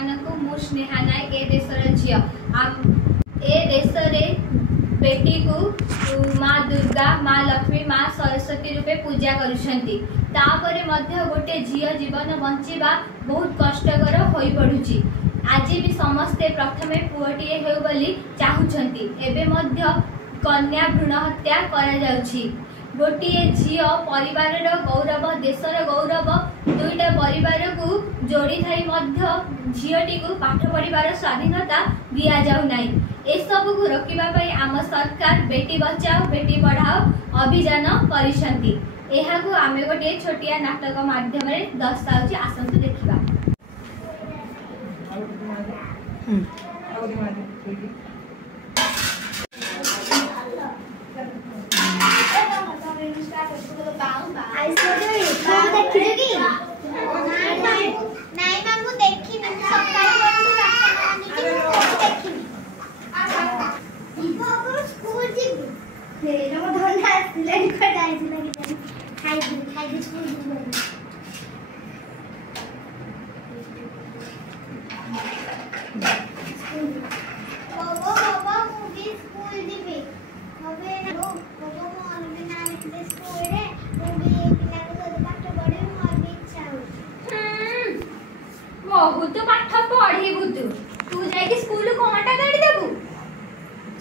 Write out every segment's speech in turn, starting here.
मानकु मु स्नेहा नायक ए देशर झियो ए देश रे बेटी को माँ दुर्गा माँ लक्ष्मी माँ सरस्वती रूपे पूजा करुछंती तापरे मध्य गोटे झियो जीवन बंचिबा बहुत कष्टकर होई पडुची। आज भी समस्ते प्रथमे पुअटीए हेउ बोली चाहुछंती एबे मध्य कन्या भ्रूण हत्या करा जाउछि। गोटे झियो परिवार गौरव देशर गौरव दुईटा परिवार को जोड़ी थाई मध्य झियोटी को पाठ पढ़िबार स्वाधीनता दिया जाउ नाही। ए सब को रोकिबा पई आम सरकार बेटी बचाओ बेटी पढ़ाओ अभियान करिसंती। एहा को आमे गोटे छोटिया नाटक माध्यम रे दर्शाउछि आसंतु देखिबा। बहुत पाठ पढ़ेबु तू जाके स्कूल कोमाटा गाड़ी देबु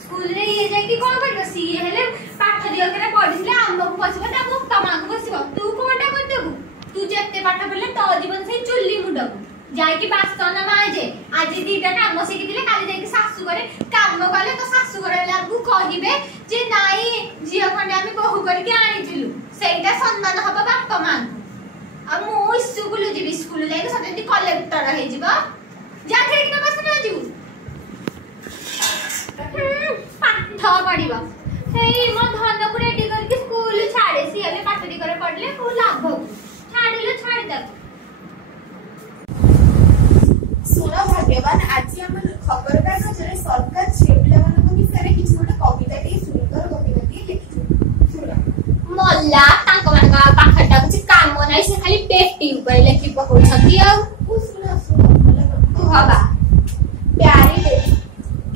स्कूल रे ये जाके कोन करबो सी हेले पाठ दियो करे पढिले हमको बसिबो ता बोक्ता मां को बसिबो तू कोमाटा कर देबु तू जत्ते पाठ पढले तो जीवन से चुल्ली मुंडबु जाके बासन माजे आज दीटा काम सिखि दिले काली जाके सासु करे काम कले तो सासु करे लागू कहिबे जे नाई जिया खंडे आमी बहु करके आनिथिलु सेटा सम्मान हबा बाप मां अब मो स्कूल जीवी स्कूल जाके सते कलेक्टर हे जीवा जा खेल के बस ना जीव पाठ पढ़िबा हेई मो धन को रेडी करके स्कूल छाड़े सी अबे पाठ दी करे पढ़ले को लाभ छाड़िलो छाड़ दे। सुनो भाग्यवान आज हम खबर कागज रे सरकार छेबला मानको विषय किछ गोटे कविता टी सुंदर कविता टी लिखिछु सुनो मोल्ला तांको मानका पाखटा कुछ काम नै से खाली पेटी ऊपर लिखि पहुंचती आ सुनो सुनो हवा प्यारी बेटी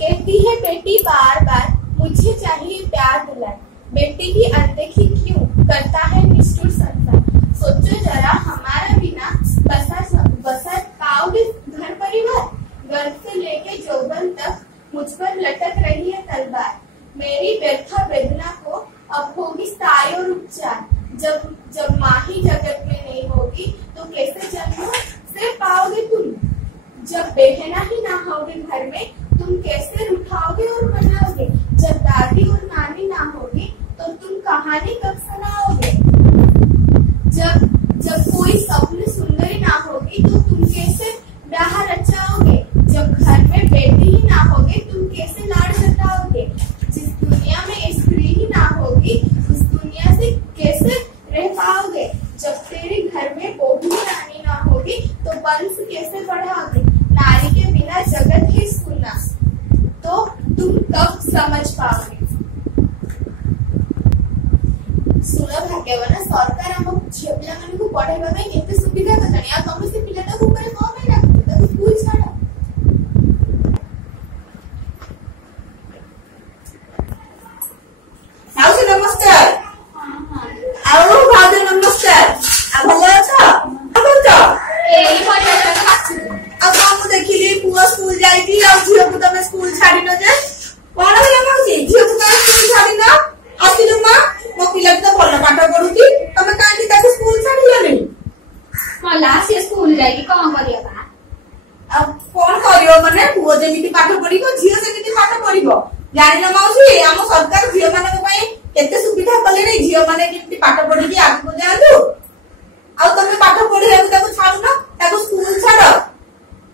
कहती है बेटी बार बार मुझे चाहिए प्यार दुलार बेटी की अनदेखी क्यों करता है निष्ठुर संसार सोचो जरा हमारा बिना बसा पाओगे घर परिवार गर्भ से लेके यौवन तक मुझ पर लटक रही है तलवार मेरी व्यथा वेदना को अब होगी स्थायी और उपचार जब माँ ही जगत में नहीं होगी तो कैसे जन्म से पाओगे तुम जब बहना ही ना होगी घर में तुम कैसे उठाओगे और मनाओगे जब दादी और नानी ना होगी तो तुम कहानी कब सुनाओगे जब कोई सपने सुंदरी ना होगी तो तुम कैसे ब्याह रचाओगे जब घर में बेटी ही ना होगी तुम कैसे लाड़ रचाओगे जिस दुनिया में स्त्री ही ना होगी उस दुनिया से कैसे रह पाओगे जब तेरे घर में बहू रानी ना होगी तो वंश कैसे बढ़ाओगे नारी के बिना जगत ही सुना तो तुम कब समझ पाओगे। सुनो भाग्यवान सरकार हम झियो पिला मानकु पढाइबा पई केते सुविधा करछनी आ तुम से पिलाटा ऊपर कोन नै राखतो ताकू स्कूल छाड़ माउसी नमस्कार आओ भाभी नमस्कार आ भलो छ आ एई परिवार का आछि अब हम देखिली पुआ स्कूल जाईती आ झियो को तमे स्कूल छाड़ी न जे कोन होला माउसी झियो को तमे स्कूल छाड़ी न आसिलु मां मो पिला तो भलो पाठ पढुती तमे कांदी ताको स्कूल छाड़िलो नै मला से स्कूल जाई कोन करिया बा अब कोन करियो माने पुआ जेमिति पाठ पढिबो झियो सेमिति पाठ पढिबो जानिलो माउसी हम सरकार झियो मानक पई केते सुविधा कले नै झियो माने केमिति पाठ पढिकी आगु जांदु आ तमे पाठ पढिया ताको छाडु न ताको स्कूल छाड़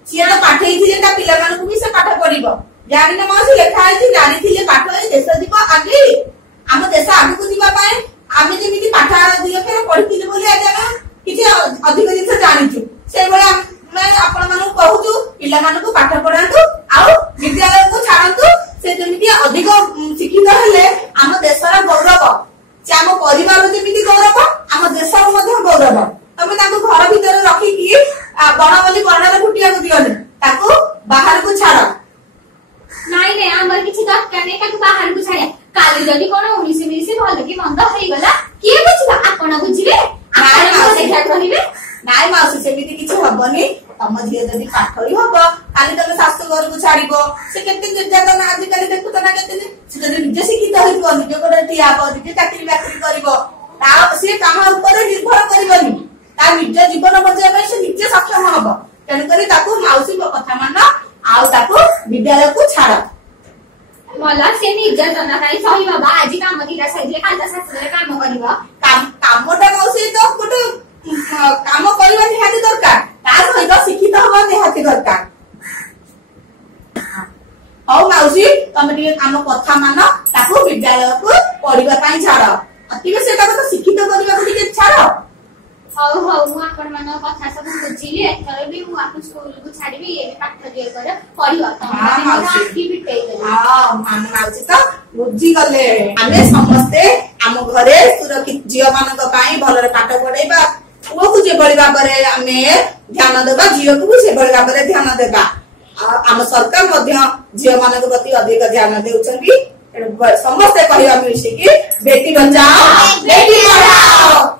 सिए तो पाठै थिले ता पिला मानकु भी से पाठ पढिबो जानिलो माउसी लेखा आइछि नारी थिले पाठ ए देश दीप आगे हम देश आगु दिबा पाए आमे जेमिति पाठ दियो फेर पढिथिले बोली आज हम किछि अधिक जिंस जानिछु से बळे मैं आपण मानकु कहूछु पिला मानकु पाठ पढांतु आ विद्यालय को छाडंतु से जेमिति अधिक शिक्षित हेले हम देशर गौरव से हम परिवार जेमिति गौरव हम देशर मध्ये गौरव तमे ताको घर भीतर रखी की बण बोली बणरे फुटिया को दियोने ताको ହେଇଗଲା କିଏ ବୁଝିବ ଆପଣ ବୁଝିବେ ରହିବେ ନାଇଁ ମାଉସୀ ସେମିତି କିଛି ହବନି ତମ ଝିଅ ଯଦି ପାଠ ବି ହବ କାଲି ତମେ ଶାଶୁ ଘରକୁ ଛାଡିବ ସେ କେତେ ନିର୍ଯାତନା ଆଜିକାଲି ଦେଖୁଛ ନା କେତେ ସେ ଯଦି ନିଜେ ଶିକ୍ଷିତ ହେଇଥିବ ନିଜ ଗୋଡରେ ଠିଆ ହବ ନିଜେ ଚାକିରି ବାକିରି କରିବ ତା ସେ କାହା ଉପରେ ନିର୍ଭର କରିବନି ତା ନିଜ ଜୀବନ ବଞ୍ଚାଇବା ପାଇଁ ସେ ନିଜେ ସକ୍ଷମ ହବ ତେଣୁକରି ତାକୁ ମାଉସୀଙ୍କ କଥା ମାନ ଆଉ ତାକୁ ବିଦ୍ୟାଳୟକୁ ଛାଡ मला से निर्ଯାତନା କାଇଁ ସହିବ ବା ଆଜି କାମ ଦିଟା ସାଇଲେ କାଲି ଶାଶୁଘରେ କାମ କରିବ କାମଟା ମାଉସୀ ତ ଗୋଟେ କାମ କରିବା ନିହାତି ଦରକାର ତା ସହିତ ଶିକ୍ଷିତ ହବା ନିହାତି ଦରକାର ହଉ ମାଉସୀ ତମେ ଟିକେ ଆମ କଥା ମାନ ତାକୁ ବିଦ୍ୟାଳୟକୁ ପଢିବା ପାଇଁ ଛାଡ ଅତି ବେଶୀ ତାକୁ ତ ଶିକ୍ଷିତ କରିବାକୁ ଟିକେ ଛାଡ ହଉ ହଉ ମୁଁ ଆପଣ ମାନଙ୍କ କଥା ସବୁ ବୁଝିଲି ଏଥର ବି ମୁଁ ଆପଣଙ୍କୁ ସ୍କୁଲକୁ ଛାଡିବି ଇଏ ବି ପାଠ ଦିଏ କରେ ପଢିବ ମାଉସୀ ତ ବୁଝିଗଲେ ଆମେ ସମସ୍ତେ ଆମ ଘରେ ସୁରକ୍ଷିତ ଝିଅ ମାନଙ୍କ ପାଇଁ ଭଲରେ ପାଠ ପଢେଇବା ପୁଅକୁ ଯେଭଳି ଭାବରେ ଆମେ ଧ୍ୟାନ ଦେବା ଝିଅକୁ ବି ସେଭଳି ଭାବରେ ଧ୍ୟାନ ଦେବା ଆମ ସରକାର ମଧ୍ୟ ଝିଅ ମାନଙ୍କ ପ୍ରତି ଅଧିକ ଧ୍ୟାନ ଦେଉଛନ୍ତି ସମସ୍ତେ କହିବା ମିଶିକି ବେଟି ବଚାଓ ବେଟି ପଢାଓ।